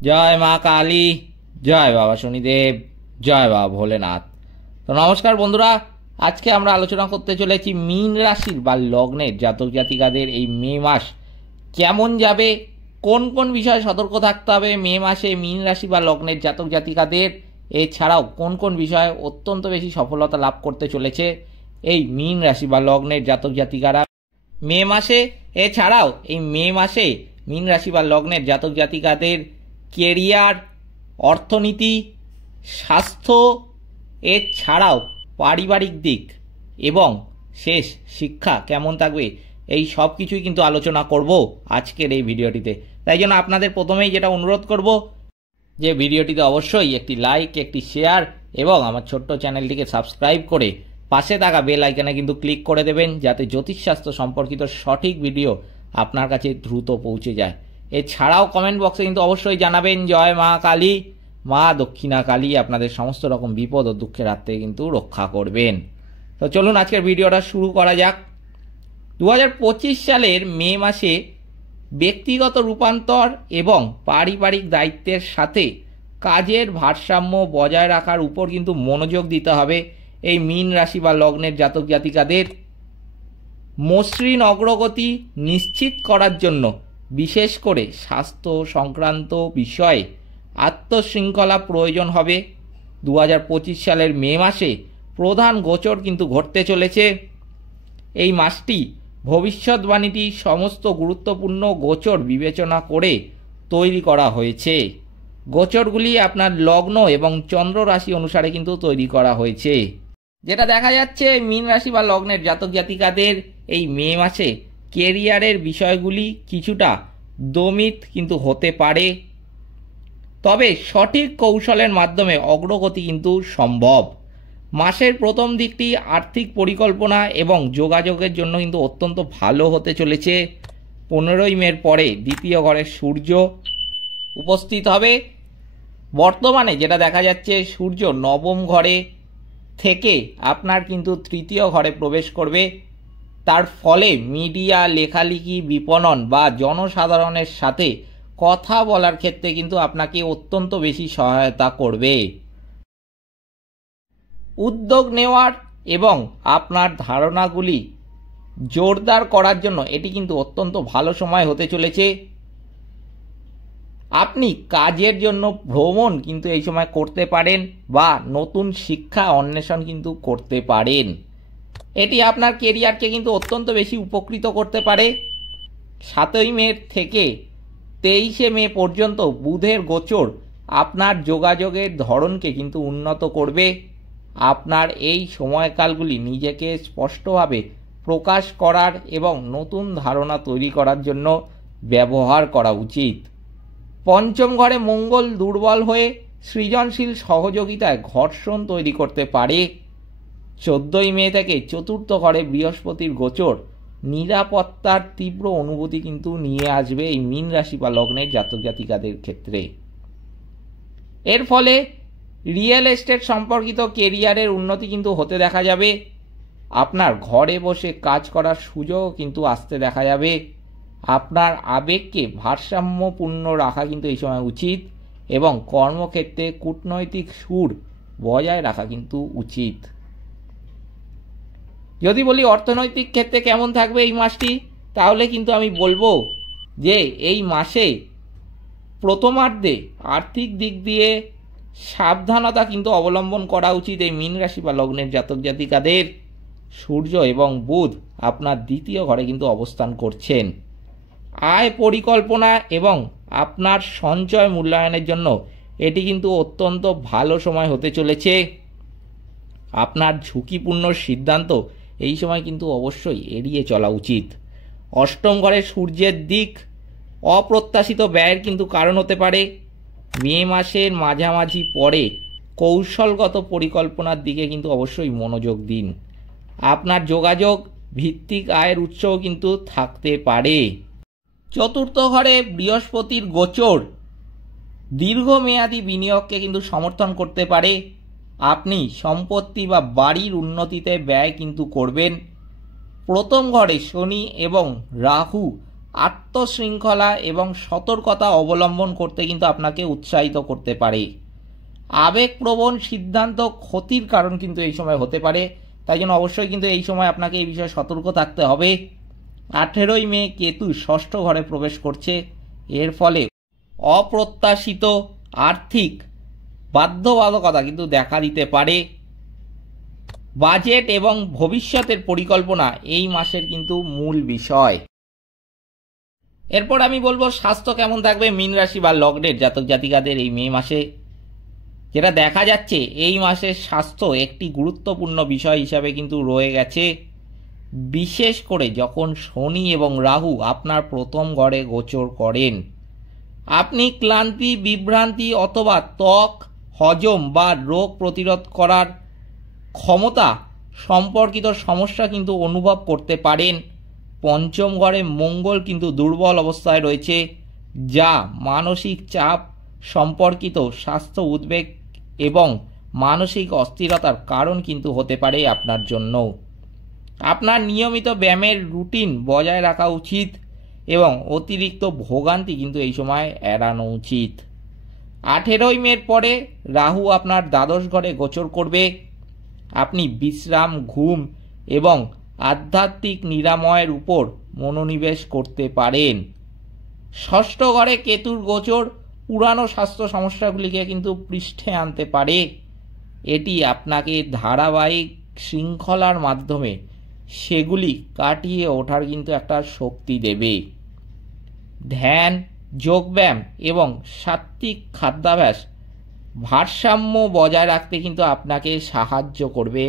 জয় মা কালী, জয় বাবা শনিদেব, জয় বাবা ভোলেনাথ। তো নমস্কার বন্ধুরা, আজকে আমরা আলোচনা করতে চলেছি মীন রাশির বা লগ্নের জাতক জাতিকাদের এই মে মাস কেমন যাবে, কোন কোন বিষয়ে সতর্ক থাকতে হবে মে মাসে মীন রাশি বা লগ্নের জাতক জাতিকাদের, এছাড়াও কোন কোন বিষয়ে অত্যন্ত বেশি সফলতা লাভ করতে চলেছে এই মীন রাশি বা লগ্নের জাতক জাতিকারা মে মাসে। এছাড়াও এই মে মাসে মীন রাশি বা লগ্নের জাতক জাতিকাদের কেরিয়ার, অর্থনীতি, স্বাস্থ্য, এছাড়াও পারিবারিক দিক এবং শেষ শিক্ষা কেমন থাকবে, এই সব কিছুই কিন্তু আলোচনা করব আজকের এই ভিডিওটিতে। তাই জন্য আপনাদের প্রথমেই যেটা অনুরোধ করব যে ভিডিওটিতে অবশ্যই একটি লাইক, একটি শেয়ার এবং আমার ছোট্ট চ্যানেলটিকে সাবস্ক্রাইব করে পাশে থাকা বেল আইকনে কিন্তু ক্লিক করে দেবেন, যাতে জ্যোতিষশাস্ত্র সম্পর্কিত সঠিক ভিডিও আপনার কাছে দ্রুত পৌঁছে যায়। এছাড়াও কমেন্ট বক্সে কিন্তু অবশ্যই জানাবেন জয় মা কালী, মা দক্ষিণা কালী আপনাদের সমস্ত রকম বিপদ ও দুঃখের হাত থেকে কিন্তু রক্ষা করবেন। তো চলুন আজকের ভিডিওটা শুরু করা যাক। 2025 সালের মে মাসে ব্যক্তিগত রূপান্তর এবং পারিবারিক দায়িত্বের সাথে কাজের ভারসাম্য বজায় রাখার উপর কিন্তু মনোযোগ দিতে হবে এই মীন রাশি বা লগ্নের জাতক জাতিকাদের। মসৃণ অগ্রগতি নিশ্চিত করার জন্য বিশেষ করে স্বাস্থ্য সংক্রান্ত বিষয়ে আত্মশৃঙ্খলা প্রয়োজন হবে। 2025 সালের মে মাসে প্রধান গোচর কিন্তু ঘটতে চলেছে। এই মাসটি ভবিষ্যৎবাণীটি সমস্ত গুরুত্বপূর্ণ গোচর বিবেচনা করে তৈরি করা হয়েছে। গোচরগুলি আপনার লগ্ন এবং চন্দ্র রাশি অনুসারে কিন্তু তৈরি করা হয়েছে। যেটা দেখা যাচ্ছে মীন রাশি বা লগ্নের জাতক জাতিকাদের এই মে মাসে কেরিয়ারের বিষয়গুলি কিছুটা দমিত কিন্তু হতে পারে, তবে সঠিক কৌশলের মাধ্যমে অগ্রগতি কিন্তু সম্ভব। মাসের প্রথম দিকটি আর্থিক পরিকল্পনা এবং যোগাযোগের জন্য কিন্তু অত্যন্ত ভালো হতে চলেছে। 15ই মের পরে দ্বিতীয় ঘরে সূর্য উপস্থিত হবে। বর্তমানে যেটা দেখা যাচ্ছে সূর্য নবম ঘরে থেকে আপনার কিন্তু তৃতীয় ঘরে প্রবেশ করবে। তার ফলে মিডিয়া, লেখালেখি, বিপণন বা জনসাধারণের সাথে কথা বলার ক্ষেত্রে কিন্তু আপনাকে অত্যন্ত বেশি সহায়তা করবে। উদ্যোগ নেওয়ার এবং আপনার ধারণাগুলি জোরদার করার জন্য এটি কিন্তু অত্যন্ত ভালো সময় হতে চলেছে। আপনি কাজের জন্য ভ্রমণ কিন্তু এই সময় করতে পারেন বা নতুন শিক্ষা অন্বেষণ কিন্তু করতে পারেন। এটি আপনার কেরিয়ারকে কিন্তু অত্যন্ত বেশি উপকৃত করতে পারে। 7ই মে থেকে 23শে মে পর্যন্ত বুধের গোচর আপনার যোগাযোগের ধরনকে কিন্তু উন্নত করবে। আপনার এই সময়কালগুলি নিজেকে স্পষ্টভাবে প্রকাশ করার এবং নতুন ধারণা তৈরি করার জন্য ব্যবহার করা উচিত। পঞ্চম ঘরে মঙ্গল দুর্বল হয়ে সৃজনশীল সহযোগিতায় ঘর্ষণ তৈরি করতে পারে। 14ই মে থেকে চতুর্থ ঘরে বৃহস্পতির গোচর নিরাপত্তার তীব্র অনুভূতি কিন্তু নিয়ে আসবে এই মীন রাশি বা লগ্নের জাতক জাতিকাদের ক্ষেত্রে। এর ফলে রিয়েল এস্টেট সম্পর্কিত কেরিয়ারের উন্নতি কিন্তু হতে দেখা যাবে। আপনার ঘরে বসে কাজ করার সুযোগ কিন্তু আসতে দেখা যাবে। আপনার আবেগকে ভারসাম্যপূর্ণ রাখা কিন্তু এই সময় উচিত এবং কর্মক্ষেত্রে কূটনৈতিক সুর বজায় রাখা কিন্তু উচিত। যদি বলি অর্থনৈতিক ক্ষেত্রে কেমন থাকবে এই মাসটি, তাহলে কিন্তু আমি বলবো যে এই মাসে প্রথমার্ধে আর্থিক দিক দিয়ে সাবধানতা কিন্তু অবলম্বন করা উচিত এই মীন রাশি বা লগ্নের জাতক জাতিকাদের। সূর্য এবং বুধ আপনার দ্বিতীয় ঘরে কিন্তু অবস্থান করছেন। আয় পরিকল্পনা এবং আপনার সঞ্চয় মূল্যায়নের জন্য এটি কিন্তু অত্যন্ত ভালো সময় হতে চলেছে। আপনার ঝুঁকিপূর্ণ সিদ্ধান্ত এই সময় কিন্তু অবশ্যই এড়িয়ে চলা উচিত। অষ্টম ঘরে সূর্যের দিক অপ্রত্যাশিত ব্যয়ের কিন্তু কারণ হতে পারে। মে মাসের মাঝামাঝি পরে কৌশলগত পরিকল্পনার দিকে কিন্তু অবশ্যই মনোযোগ দিন। আপনার যোগাযোগ ভিত্তিক আয়ের উৎসও কিন্তু থাকতে পারে। চতুর্থ ঘরে বৃহস্পতির গোচর দীর্ঘমেয়াদী বিনিয়োগকে কিন্তু সমর্থন করতে পারে। আপনি সম্পত্তি বা বাড়ির উন্নতিতে ব্যয় কিন্তু করবেন। প্রথম ঘরে শনি এবং রাহু আত্মশৃঙ্খলা এবং সতর্কতা অবলম্বন করতে কিন্তু আপনাকে উৎসাহিত করতে পারে। আবেগপ্রবণ সিদ্ধান্ত ক্ষতির কারণ কিন্তু এই সময় হতে পারে, তাই জন্য অবশ্যই কিন্তু এই সময় আপনাকে এই বিষয়ে সতর্ক থাকতে হবে। 18ই মে কেতু ষষ্ঠ ঘরে প্রবেশ করছে, এর ফলে অপ্রত্যাশিত আর্থিক বাধ্যবাধকতা কিন্তু দেখা দিতে পারে। বাজেট এবং ভবিষ্যতের পরিকল্পনা এই মাসের কিন্তু মূল বিষয়। এরপর আমি বলবো স্বাস্থ্য কেমন থাকবে মীন রাশি বা লগ্নের জাতক জাতিকাদের এই মে মাসে। যেটা দেখা যাচ্ছে এই মাসের স্বাস্থ্য একটি গুরুত্বপূর্ণ বিষয় হিসাবে কিন্তু রয়ে গেছে, বিশেষ করে যখন শনি এবং রাহু আপনার প্রথম ঘরে গোচর করেন। আপনি ক্লান্তি, বিভ্রান্তি অথবা ত্বক, হজম বা রোগ প্রতিরোধ করার ক্ষমতা সম্পর্কিত সমস্যা কিন্তু অনুভব করতে পারেন। পঞ্চম ঘরে মঙ্গল কিন্তু দুর্বল অবস্থায় রয়েছে, যা মানসিক চাপ সম্পর্কিত স্বাস্থ্য উদ্বেগ এবং মানসিক অস্থিরতার কারণ কিন্তু হতে পারে আপনার জন্য। আপনার নিয়মিত ব্যায়ামের রুটিন বজায় রাখা উচিত এবং অতিরিক্ত ভোগান্তি কিন্তু এই সময় এড়ানো উচিত। 18ই মের পরে রাহু আপনার দ্বাদশ ঘরে গোচর করবে। আপনি বিশ্রাম, ঘুম এবং আধ্যাত্মিক নিরাময়ের উপর মনোনিবেশ করতে পারেন। ষষ্ঠ ঘরে কেতুর গোচর পুরানো স্বাস্থ্য সমস্যাগুলিকে কিন্তু পৃষ্ঠে আনতে পারে। এটি আপনাকে ধারাবাহিক শৃঙ্খলার মাধ্যমে সেগুলি কাটিয়ে ওঠার কিন্তু একটা শক্তি দেবে। ধ্যান, যোগব্যায়াম এবং সাত্ত্বিক খাদ্যাভ্যাস ভারসাম্য বজায় রাখতে কিন্তু আপনাকে সাহায্য করবে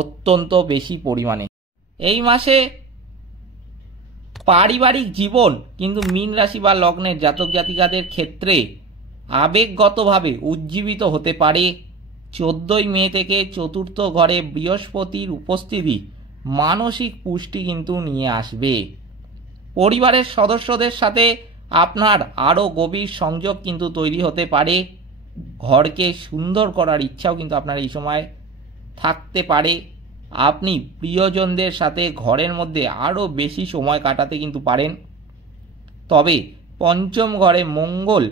অত্যন্ত বেশি পরিমাণে। এই মাসে পারিবারিক জীবন কিন্তু মীন রাশি বা লগ্নের জাতক জাতিকাদের ক্ষেত্রে আবেগগতভাবে উজ্জীবিত হতে পারে। 14ই মে থেকে চতুর্থ ঘরে বৃহস্পতির উপস্থিতি মানসিক পুষ্টি কিন্তু নিয়ে আসবে। পরিবারের সদস্যদের সাথে আপনার আরও গভীর সংযোগ কিন্তু তৈরি হতে পারে। ঘরকে সুন্দর করার ইচ্ছাও কিন্তু আপনার এই সময় থাকতে পারে। আপনি প্রিয়জনদের সাথে ঘরের মধ্যে আরও বেশি সময় কাটাতে কিন্তু পারেন। তবে পঞ্চম ঘরে মঙ্গল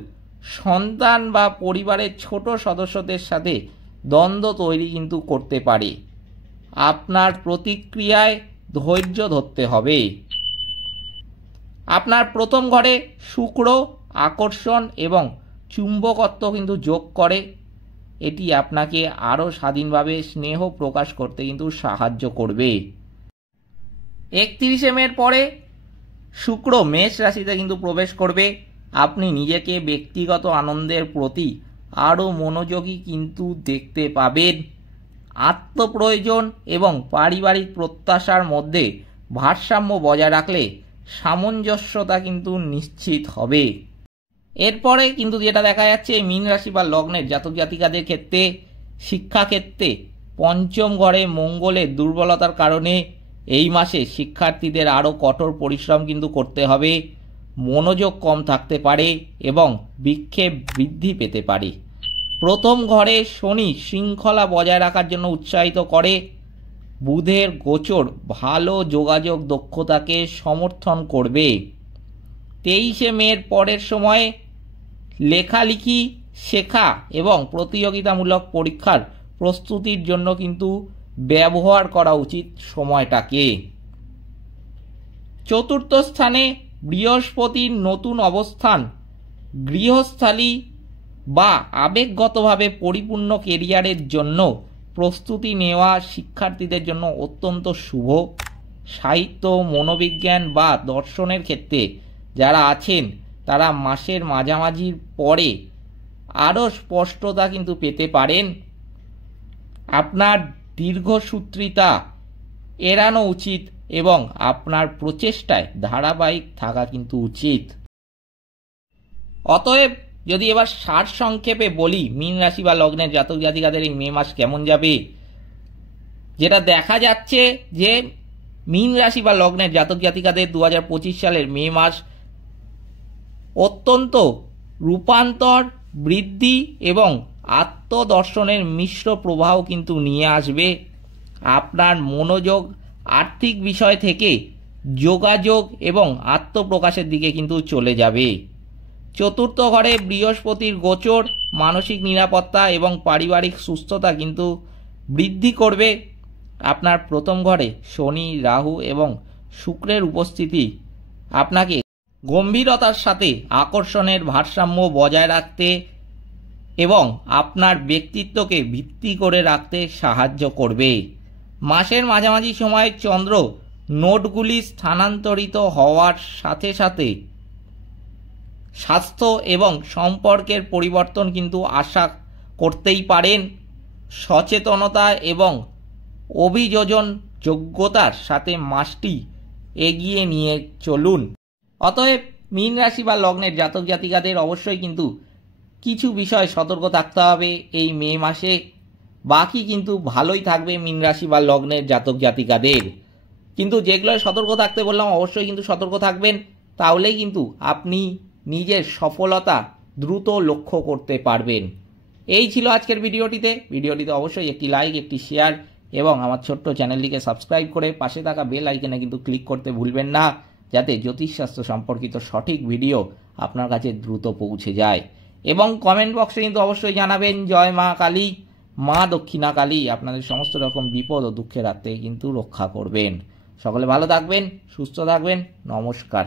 সন্তান বা পরিবারের ছোট সদস্যদের সাথে দ্বন্দ্ব তৈরি কিন্তু করতে পারে। আপনার প্রতিক্রিয়ায় ধৈর্য ধরতে হবে। আপনার প্রথম ঘরে শুক্র আকর্ষণ এবং চুম্বকত্ব কিন্তু যোগ করে। এটি আপনাকে আরও স্বাধীনভাবে স্নেহ প্রকাশ করতে কিন্তু সাহায্য করবে। 31শে মের পরে শুক্র মেষ রাশিতে কিন্তু প্রবেশ করবে। আপনি নিজেকে ব্যক্তিগত আনন্দের প্রতি আরও মনোযোগী কিন্তু দেখতে পাবেন। আত্মপ্রয়োজন এবং পারিবারিক প্রত্যাশার মধ্যে ভারসাম্য বজায় রাখলে সামঞ্জস্যতা কিন্তু নিশ্চিত হবে। এরপরে কিন্তু যেটা দেখা যাচ্ছে মীন রাশি বা লগ্নের জাতক জাতিকাদের ক্ষেত্রে শিক্ষাক্ষেত্রে পঞ্চম ঘরে মঙ্গলের দুর্বলতার কারণে এই মাসে শিক্ষার্থীদের আরও কঠোর পরিশ্রম কিন্তু করতে হবে। মনোযোগ কম থাকতে পারে এবং বিক্ষেপ বৃদ্ধি পেতে পারে। প্রথম ঘরে শনি শৃঙ্খলা বজায় রাখার জন্য উৎসাহিত করে। বুধের গোচর ভালো যোগাযোগ দক্ষতাকে সমর্থন করবে। 23শে মের পরের সময়ে লেখালেখি শেখা এবং প্রতিযোগিতামূলক পরীক্ষার প্রস্তুতির জন্য কিন্তু ব্যবহার করা উচিত সময়টাকে। চতুর্থ স্থানে বৃহস্পতির নতুন অবস্থান গৃহস্থালী বা আবেগগতভাবে পরিপূর্ণ কেরিয়ারের জন্য প্রস্তুতি নেওয়া শিক্ষার্থীদের জন্য অত্যন্ত শুভ। সাহিত্য, মনোবিজ্ঞান বা দর্শনের ক্ষেত্রে যারা আছেন তারা মাসের মাঝামাঝির পরে আরও স্পষ্টতা কিন্তু পেতে পারেন। আপনার দীর্ঘসূত্রিতা এড়ানো উচিত এবং আপনার প্রচেষ্টায় ধারাবাহিক থাকা কিন্তু উচিত। অতএব যদি এবার সারসংক্ষেপে বলি মীন রাশি বা লগ্নের জাতক জাতিকাদের এই মে মাস কেমন যাবে, যেটা দেখা যাচ্ছে যে মীন রাশি বা লগ্নের জাতক জাতিকাদের 2025 সালের মে মাস অত্যন্ত রূপান্তর, বৃদ্ধি এবং আত্মদর্শনের মিশ্র প্রবাহ কিন্তু নিয়ে আসবে। আপনার মনোযোগ আর্থিক বিষয় থেকে যোগাযোগ এবং আত্মপ্রকাশের দিকে কিন্তু চলে যাবে। চতুর্থ ঘরে বৃহস্পতির গোচর মানসিক নিরাপত্তা এবং পারিবারিক সুস্থতা কিন্তু বৃদ্ধি করবে। আপনার প্রথম ঘরে শনি, রাহু এবং শুক্রের উপস্থিতি আপনাকে গম্ভীরতার সাথে আকর্ষণের ভারসাম্য বজায় রাখতে এবং আপনার ব্যক্তিত্বকে ভিত্তি করে রাখতে সাহায্য করবে। মাসের মাঝামাঝি সময়ে চন্দ্র নোটগুলি স্থানান্তরিত হওয়ার সাথে সাথে স্বাস্থ্য এবং সম্পর্কের পরিবর্তন কিন্তু আশা করতেই পারেন। সচেতনতা এবং অভিযোজন যোগ্যতার সাথে মাসটি এগিয়ে নিয়ে চলুন। অতএব মীন রাশি বা লগ্নের জাতক জাতিকাদের অবশ্যই কিন্তু কিছু বিষয় সতর্ক থাকতে হবে এই মে মাসে। বাকি কিন্তু ভালোই থাকবে মীন রাশি বা লগ্নের জাতক জাতিকাদের। কিন্তু যেগুলো সতর্ক থাকতে বললাম অবশ্যই কিন্তু সতর্ক থাকবেন, তাহলেই কিন্তু আপনি নিজের সফলতা দ্রুত লক্ষ্য করতে পারবেন। এই ছিল আজকের ভিডিওটিতে অবশ্যই একটি লাইক, একটি শেয়ার এবং আমার ছোট্ট চ্যানেলটিকে সাবস্ক্রাইব করে পাশে থাকা বেল আইকনে কিন্তু ক্লিক করতে ভুলবেন না, যাতে জ্যোতিষশাস্ত্র সম্পর্কিত সঠিক ভিডিও আপনার কাছে দ্রুত পৌঁছে যায়। এবং কমেন্ট বক্সে কিন্তু অবশ্যই জানাবেন জয় মা কালী, মা দক্ষিণা কালী আপনাদের সমস্ত রকম বিপদ ও দুঃখের হাত থেকে কিন্তু রক্ষা করবেন। সকলে ভালো থাকবেন, সুস্থ থাকবেন। নমস্কার।